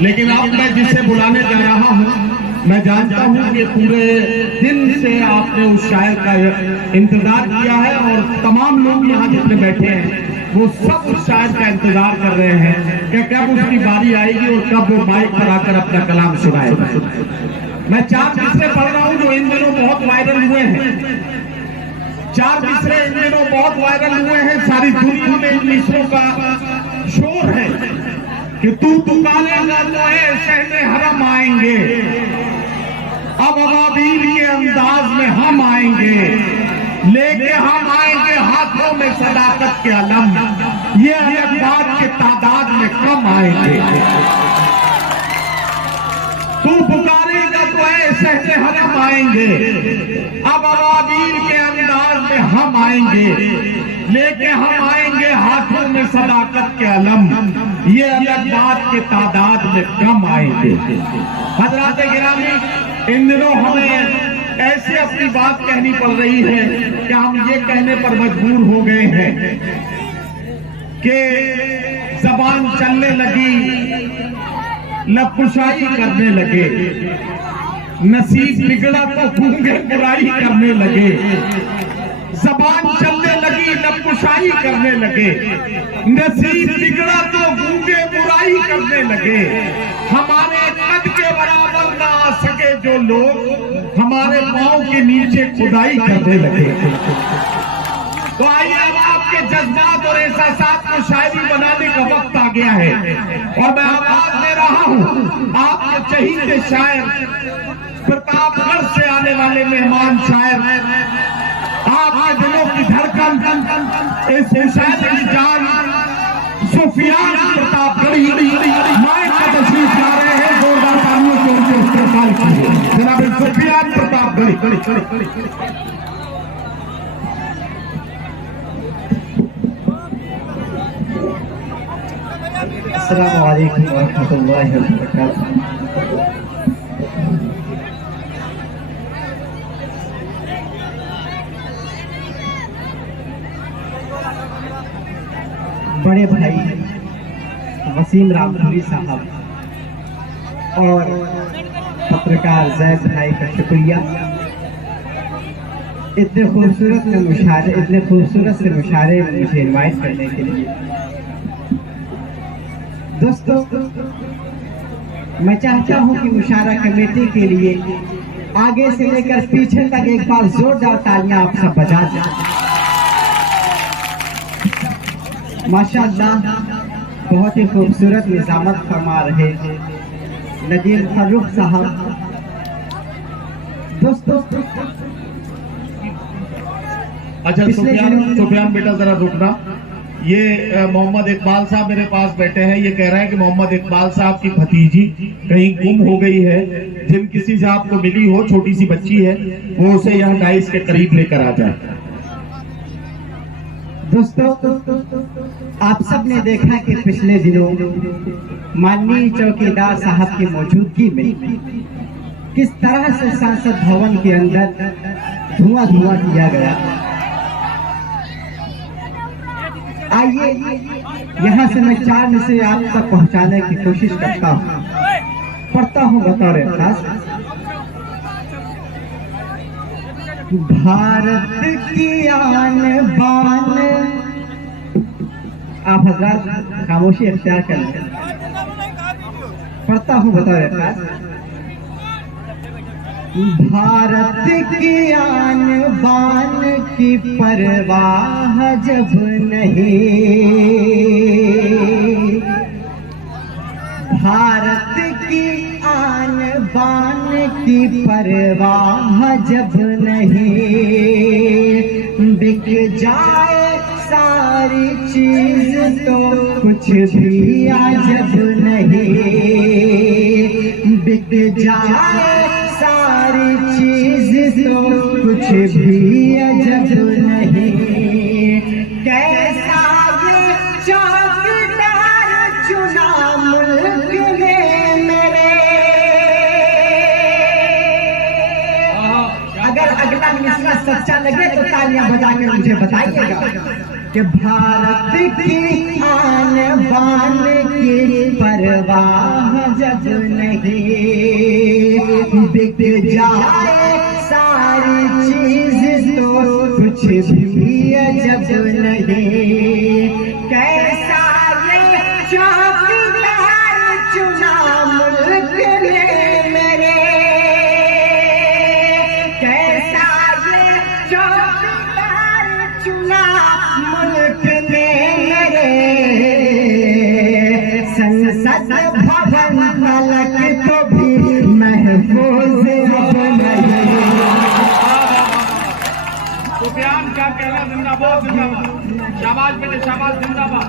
लेकिन अब मैं जिसे बुलाने जा रहा हूँ, मैं जानता हूँ कि पूरे दिन से आपने उस शायर का इंतजार किया है और तमाम लोग यहाँ जितने बैठे हैं वो सब उस शायर का इंतजार कर रहे हैं कि कब उसकी बारी आएगी और कब वो माइक पर आकर अपना कलाम सुनाएगा। मैं 4 मिसरे पढ़ रहा हूँ जो इन दिनों बहुत वायरल हुए हैं। 4 मिसरे इन दिनों बहुत वायरल हुए हैं। सारी दुनिया में इन मिसरों का शोर है कि तू पुकारेगा तो शहरे हरम आएंगे, अब अबाबील के अंदाज में हम आएंगे, लेके हम आएंगे हाथों में सदाकत के अलम, ये अलग बात के तादाद में कम आएंगे। तू पुकारेगा तो शहरे हरम आएंगे, अब अबाबील के अंदाज में हम आएंगे, लेके हम आएंगे हाथों में सदाकत के अलम, ये अलग बात के तादाद में कम आएंगे। हज़रात गिरामी, इन दिनों हमें ऐसे अपनी बात कहनी पड़ रही है कि हम ये कहने पर मजबूर हो गए हैं कि जबान चलने लगी, लबकुशाई करने लगे, नसीब बिगड़ा तो गूंगे बुराई करने लगे। जबान चलने लगी, लबकुशाई करने लगे, नसीब बिगड़ा तो गूंगे बुराई करने लगे। हमारे कद के बराबर ना आ सके जो लोग, हमारे पांव के नीचे खुदाई करने लगे। तो आइए अब आपके जज्बात और एहसासात को शायरी बनाने का वक्त आ गया है और मैं आवाज दे रहा हूँ आपके चहीते शायर, प्रतापगढ़ से आने वाले मेहमान शायर, आपके दिलों की धड़कन, इस शायर की जान सुफियान प्रतापगढ़ी माइक का तशरीफ ला रहे हैं। जोरदार तालियों से उनके इस्तेमाल कीजिए। जनाब सुफियान प्रतापगढ़ी। अस्सलामु अलैकुम वरहमतुल्लाहि वबरकातुहू। बड़े भाई वसीम रामपुरी साहब और पत्रकार जैद भाई का शुक्रिया, इतने खूबसूरत से मुशारे में मुझे इनवाइट करने के लिए। दोस्तों, मैं चाहता हूं कि मुशारा कमेटी के लिए आगे से लेकर पीछे तक एक बार जोरदार तालियां आप सब बजा दें। माशाअल्लाह, बहुत ही खूबसूरत निजामत फरमा रहे नदीर फारूक साहब। दोस्तों, अच्छा सुफियान बेटा जरा रुकना। ये मोहम्मद इकबाल साहब मेरे पास बैठे हैं। ये कह रहा है कि मोहम्मद इकबाल साहब की भतीजी कहीं गुम हो गई है, जिन किसी से आपको मिली हो, छोटी सी बच्ची है, वो उसे यहाँ डाइस के करीब लेकर आ जाए। दोस्तों, आप सब ने देखा कि पिछले दिनों माननीय चौकीदार साहब की मौजूदगी में किस तरह से संसद भवन के अंदर धुआं किया गया। आइए यहाँ से मैं 4 मिसरे आप तक पहुँचाने की कोशिश करता हूँ, पढ़ता हूँ बतौर खास। भारत की आन बान, आप हजरात खामोशी अख्तियार कर लें, पढ़ता हूँ बतौर खास। भारत की आन बान की परवाह जब नहीं, भारत की आन बान की परवाह जब नहीं, बिक जाए सारी चीज तो कुछ भी अजब नहीं, बिक जाए सारी चीज तो कुछ भी अजब नहीं। कैसा ये चौकीदार चुना मुल्क ने मेरे। अगर अगला मिसरा सच्चा लगे तो तालियां बजा के मुझे बताइएगा कि भारत की आन बान की परवाह जब जब नहीं बिक जाए सारी चीज तो कुछ भी जब नहीं। कैसा ये चौकीदार चुना मुल्क ने मेरे, कैसा ये चौकीदार चुना मुल्क ने मेरे। संसद भवन तलक तो भी महफूज अब नहीं। सुफियान क्या कहना, जिंदाबाद जिंदाबाद, शाबाश बेटे शाबाश, जिंदाबाद।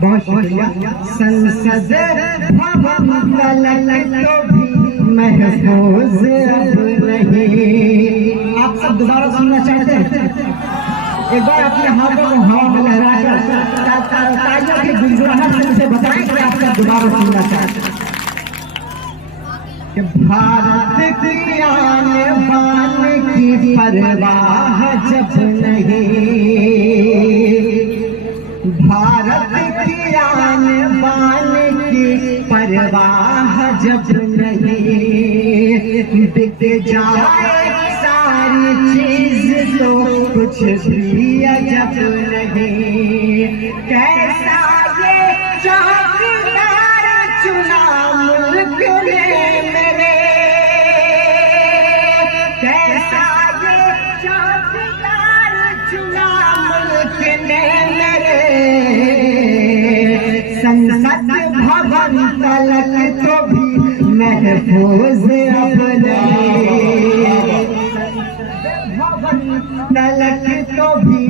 बहुत शुक्रिया। संसद भवन तलक तो भी महफूज अब नहीं। आप सब दोबारा सुनना चाहते हैं? एक बार अपने हाथों को हवा में लहराकर तालियों की गुनगुनाहट से मुझे बताएं कि आप सब दोबारा सुनना चाहते हैं। कि भारत की आन बान की परवाह जब नहीं, भारत की आन बान की परवाह जब नहीं, बिक जाए सारी चीज तो कुछ भी जब नहीं। कैसा ये चौकीदार चुना मुल्क ने मेरे, कैसा ये चौकीदार चुना मुल्क ने मेरे। संसद भवन तलक तो भी महफूज अब नहीं, तलक तो भी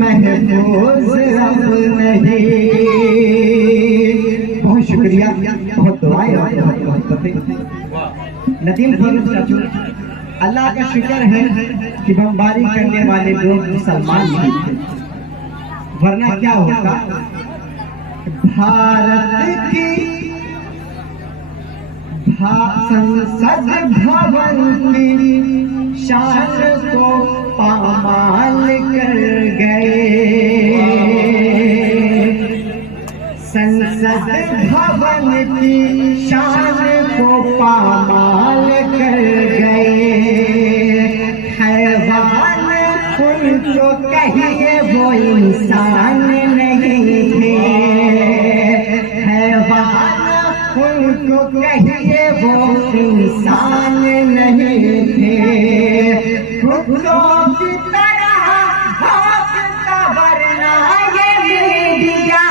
महफूज अब नहीं। बहुत शुक्रिया, बहुत दुआएं और बहुत नदीम फरूख चाचू, अल्लाह का शुक्र है कि बमबारी करने वाले लोग मुसलमान नहीं थे, वरना क्या होता। भारत की संसद भवन की शान को पामाल कर गए, संसद भवन की शान को पामाल कर गए। हैवान उनको कहिए वो इंसान नहीं थे, हैवान उनको कहिए वो इंसान नहीं थे। कुत्तों की तरह भौंकता वरना ये मीडिया,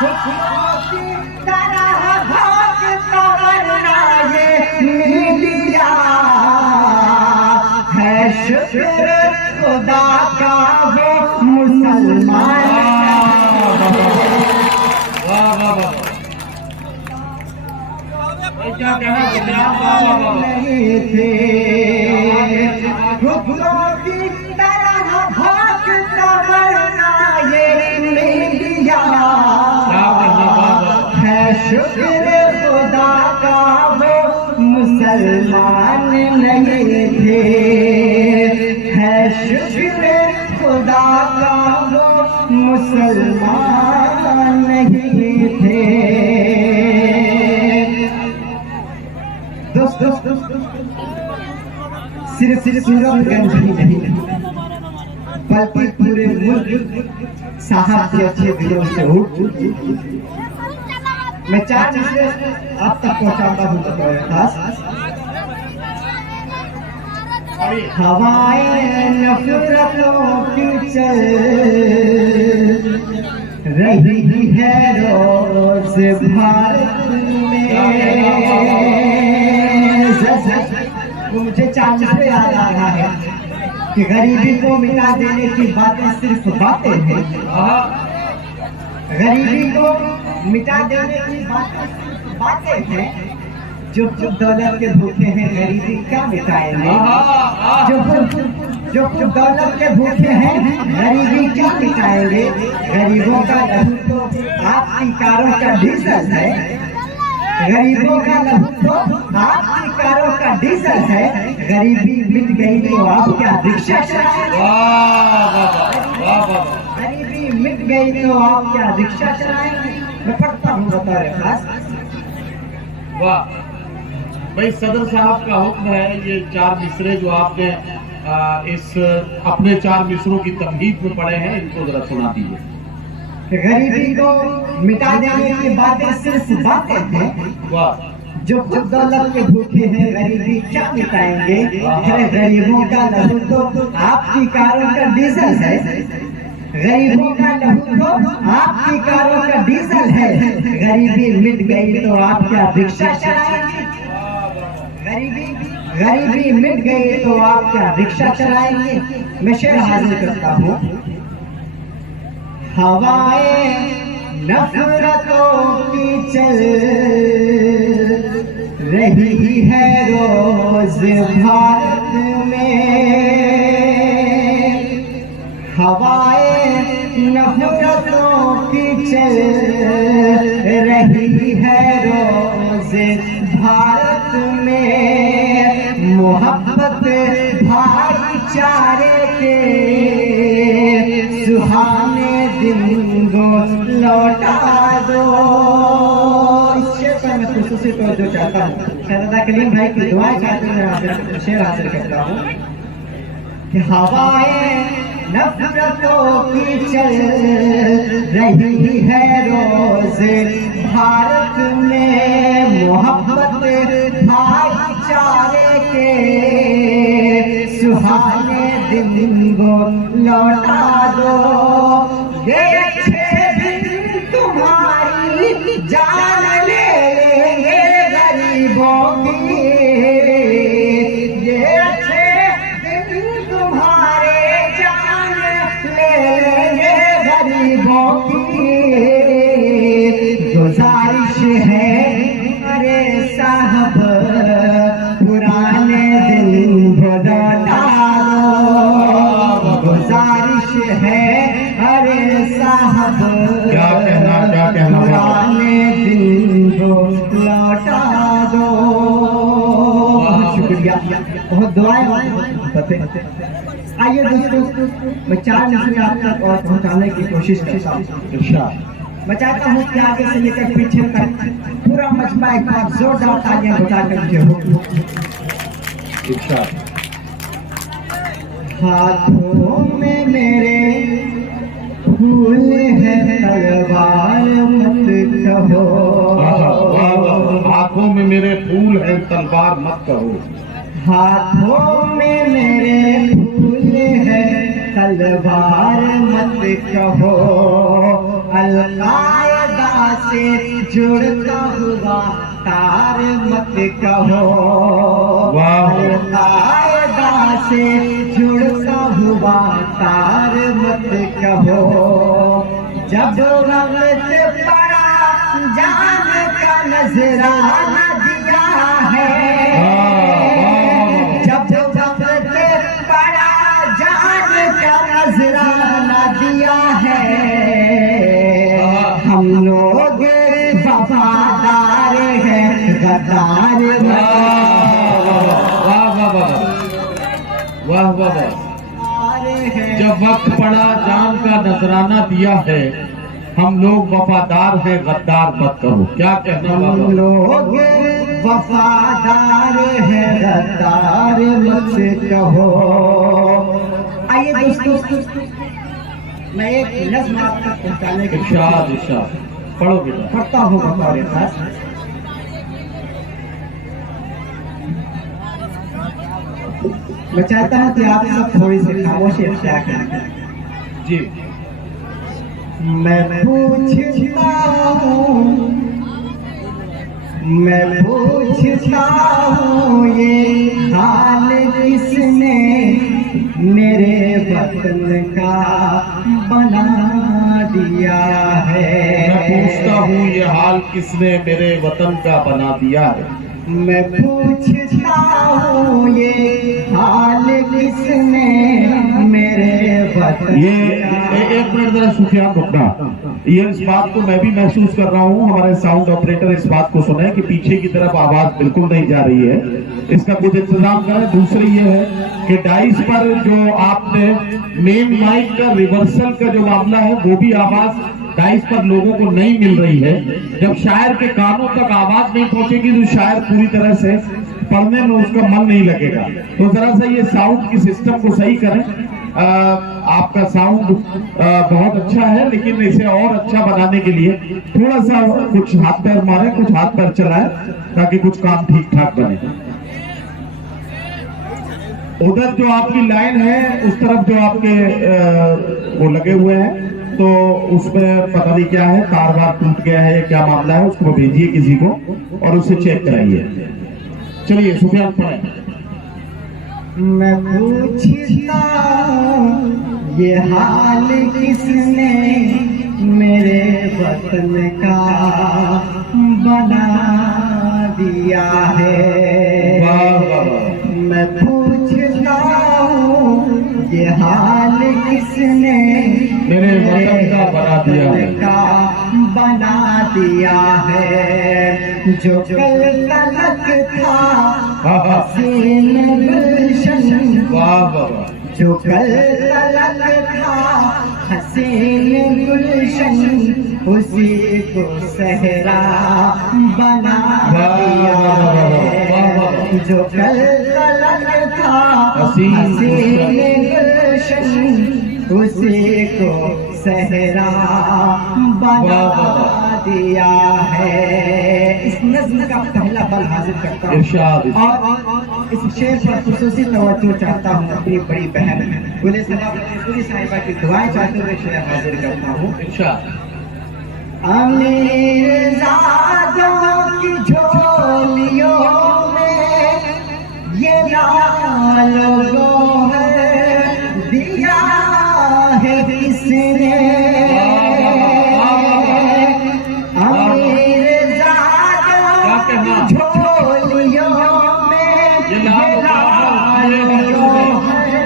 कुत्तों की तरह भौंकता वरना ये मीडिया। है शुक्र खुदा का वो मुसलमान क्या कहना, नहीं थे। कुत्तों की तरह भौंकता वरना ये मीडिया। है शुक्र खुदा का वो मुसलमान नहीं थे, है शुक्र खुदा का वो मुसलमान नहीं थे। दोस्तों सिर्फ सूरतगंज ही नहीं बल्कि पूरे मुल्क साहब के अच्छे दिलों से उठ मैं 4 चीजें आप तक पहुंचाता हूँ। हवाएं नफरतों की चल रही है रोज भारत में। मुझे 4 चीजें याद आ रहा है कि गरीबी को मिटा देने की बातें सिर्फ बातें हैं, गरीबी को मिटा देने की बातें हैं। जो दौलत के भूखे हैं गरीबी क्या मिटाएंगे, जो दौलत के भूखे हैं गरीबी क्या मिटाएंगे। गरीबों का लहू तो आपकी कारों का डीजल है, गरीबों का लहू तो आपकी कारों का डीजल है। गरीबी मिट गई तो आप क्या रिक्शा चलाएंगे, गरीबी मिट गई तो आप क्या रिक्शा चलाएंगे। मैं पढ़ता हूँ बतौर खास। वाह भाई, सदर साहब का हुक्म है, ये 4 मिसरे जो आपने इस अपने 4 मिसरों की तमहीद में पढ़े हैं, इनको जरा सुना दीजिए। गरीबी को मिटा देने की बातें सिर्फ बातें हैं, वाह, जो खुद दौलत के भूखे हैं गरीबी क्या मिटाएंगे। अरे गरीबों का लहू तो आपकी कारों का डीजल है, गरीबों का लहू तो आपकी कारों का डीजल है। गरीबी मिट गई तो आप क्या रिक्शा चलाएंगे। गरीबी मिट गई तो आप क्या रिक्शा चलाएंगे। मैं शेर हाजिर करता हूँ। हवाएं नफरतों की चल रही है रोज भारत में, हवाएं नफरतों की चल रही है रोज भारत में। मोहब्बत भाईचारे के सुहाने दिन को लौटा दो। इस शेर पर मैं खुशूसी तवज्जो चाहता हूँ। शहजादा कलीम भाई की दुआएं चाहते हुए शेर हासिल करता हूँ कि हवाएं नफरतों की चल रही है रोज भारत में। मोहब्बत भाईचारे के सुहाने दिन को लौटा दो। ये अच्छे दिन तुम्हारी जान ले लेंगे गरीबों की। ये अच्छे दिन तुम्हारे जान ले लेंगे गरीबों की। गुजारिश है अरे साहब पुराने दिन को लौटा दो। गुजारिश है अरे साहब क्या कहना पुराने दिन को लौटा दो। बहुत शुक्रिया, बहुत दुआएं। आइए दोस्तों, मैं 4 मिसरे आप तक और पहुंचाने की कोशिश करता हूँ। मैं चाहता हूँ कि आगे से लेकर पीछे तक पूरा मजमा एक बार जोरदार तालियां बजाकर मुझे हो। हाथों में मेरे फूल है तलवार मत कहो। हाथों में मेरे फूल है तलवार मत कहो। हाथों में मेरे फूल है तलवार मत कहो। अलकायदा से जुड़ता हुआ तार मत कहो। अलकायदा से जुड़ता हुआ तार मत कहो। जब वक्त पड़ा जान का नजराना दिया है। जब वक्त पड़ा जान का नजराना दिया है। हम लोग वफादार हैं गद्दार। वाह वाह वाह, जब वक्त पड़ा जान का नजराना दिया है। हम लोग वफादार हैं गद्दार मत कहो। क्या कहना। हम लोग वफादार हैं गद्दार मत कहो। आइए दोस्तों, मैं एक नज़्म आप तक पहुंचाने की इरशाद पढ़ो बेटा। पढ़ता हूँ बतौर खास। मैं चाहता हूँ कि आप सब थोड़ी सी खामोशी अख्तियार करें। जी। मैं पूछता हूँ ये हाल किसने मेरे वतन का बना दिया है। मैं पूछता हूँ ये हाल किसने मेरे वतन का बना दिया है। मैं पूछता हूँ ये हाल किसने मेरे वतन। ये एक मिनट जरा सुफियान रुकना। ये इस बात को मैं भी महसूस कर रहा हूँ, हमारे साउंड ऑपरेटर इस बात को सुने कि पीछे की तरफ आवाज बिल्कुल नहीं जा रही है। इसका कुछ इंतजाम करें। दूसरी ये है कि डाइस पर जो आपने मेन माइक का रिवर्सल का जो मामला है वो भी आवाज डाइस पर लोगों को नहीं मिल रही है, जब शायर के कानों तक आवाज नहीं पहुंचेगी तो शायर पूरी तरह से पढ़ने में उसका मन नहीं लगेगा। तो जरा सा ये साउंड की सिस्टम को सही करें। आपका साउंड बहुत अच्छा है, लेकिन इसे और अच्छा बनाने के लिए थोड़ा सा कुछ हाथ पैर मारे, कुछ हाथ पैर चलाए, ताकि कुछ काम ठीक ठाक बने। उधर जो आपकी लाइन है उस तरफ जो आपके वो लगे हुए हैं, तो उसमें पता नहीं क्या है, तार वार टूट गया है, क्या मामला है, उसको भेजिए किसी को और उसे चेक कराइए। चलिए सुफियान पढ़े। मैं पूछता ये हाल किसने मेरे वतन का बना दिया है। मैं पूछता हूँ ये हाल किसने मेरे वतन का बना दिया है, बना दिया है। जो कल तलक था हसीन गुलशन, जो कल तलक था हसीन गुलशन, उसी को सहरा बना दिया है। जो कल तलक था हसीन गुलशन, उसी को सहरा बना दिया है। इस नज़्म का पहला बल हाजिर करता हूँ और इस शेर पर खुसूसी तवज्जो चाहता हूँ अपनी बड़ी बहन गुले सलाबुद्दीन साहिबा की दुआएं चाहते हुए शेर हाजिर करता हूँ। अमीर ज़ादों की झोलियों में ये लालों है दिया है किसने। अमीर ज़ादों की झोलियों में ये लालों है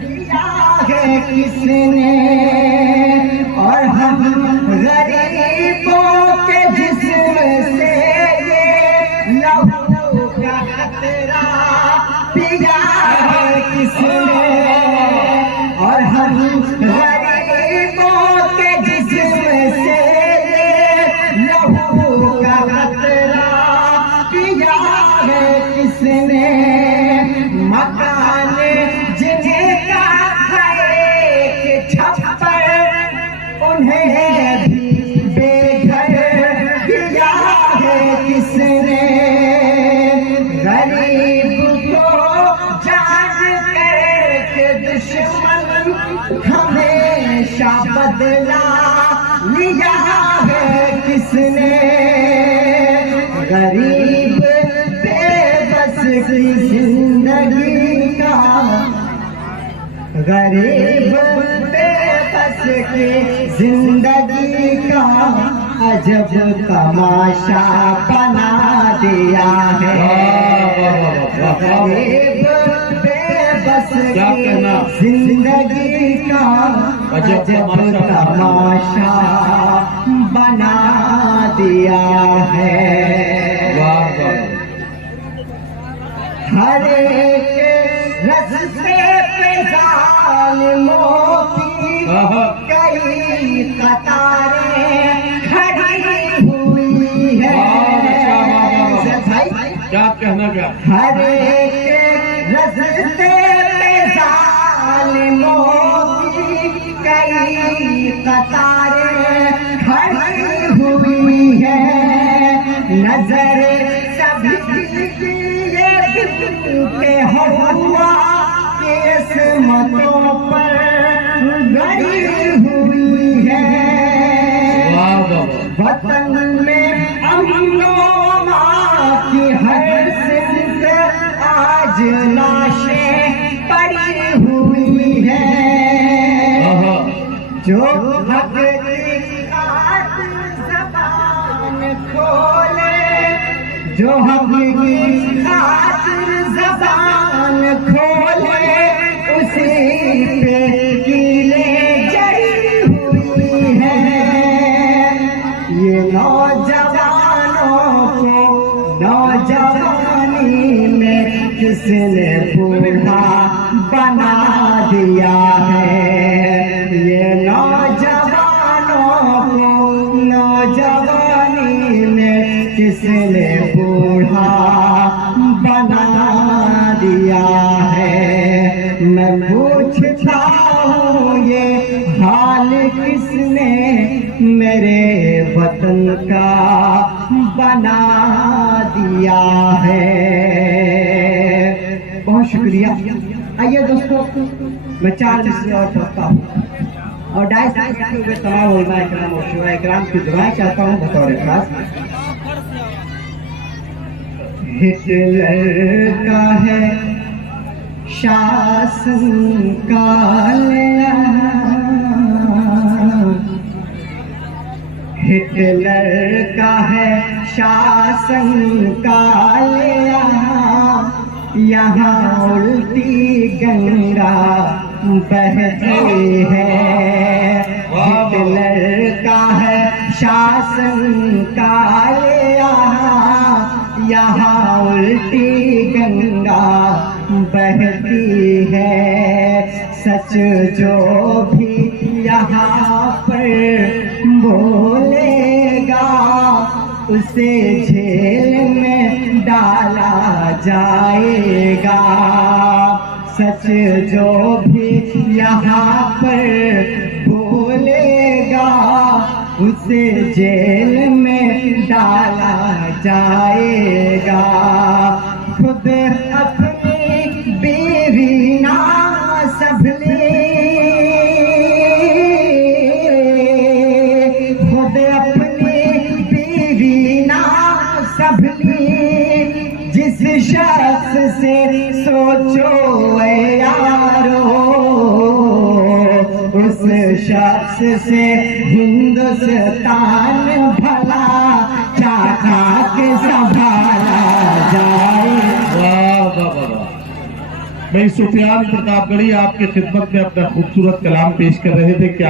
दिया है किसने। और हम गरीबों के जिस्म से ये लहू का खतरा पिया है किसने। और हम गरीबों के जिस्म से ये लहू का खतरा पिया है किसने। मकान जिनका है कि छप्पर उन्हें भी बेघर किया है किसने। गरीब को जान करके दुश्मन हमेशा बदला लिया है किसने। गरीब बेबस की जिंदगी का, गरीब बेबस की जिंदगी का अजब तमाशा बना दिया है। गरीब बेबस की जिंदगी का अजब तमाशा बना दिया है। हर एक रस्ते पे जालिमों की कई कतारें खड़ी हुई है। क्या कहना क्या? हर एक रस्ते पे जालिमों की कई कतारें खड़ी हुई है। नजर सभी के हुआ किस्मतों पर गड़ी हुई है। वतन में अमनो की हर सिंध आज लाशें पड़ी हुई है। जो हक की खातिर ज़बान खोले, जो हक की खातिर ज़बान खोले, उसी पे कीलें जड़ी हुई है। ये नौजवानों को नौजवानी में किसने बूढ़ा बना दिया है। ये नौजवानों किसने बूढ़ा बना दिया है। मैं पूछता हूँ ये हाल किसने मेरे वतन का बना दिया है। बहुत शुक्रिया। आइए दोस्तों, मैं 4 मिसरे और पढ़ता हूँ और डायस हुए तमाम उलमा इकराम और शुरा इकराम की दुआएं चाहता हूँ बतौर खास। हिटलर का है शासन काल, हिटलर का है शासन काल, यहाँ उल्टी गंगा बहती है। हिटलर का है शासन काल, यहाँ उल्टी गंगा बहती है। सच जो भी यहाँ पर बोलेगा उसे जेल में डाला जाएगा। सच जो भी यहाँ पर बोलेगा उसे जेल में डाला जाएगा। खुद अपनी बीवी ना संभले, खुद अपनी बीवी ना संभली, जिस शख्स से सोचो यारो उस शख्स से हिंदुस्तान भला चाचा के संभाला जाए। वाह वाह वाह वाह। भाई सुफियान प्रतापगढ़ी आपके खिदमत में अपना खूबसूरत कलाम पेश कर रहे थे। क्या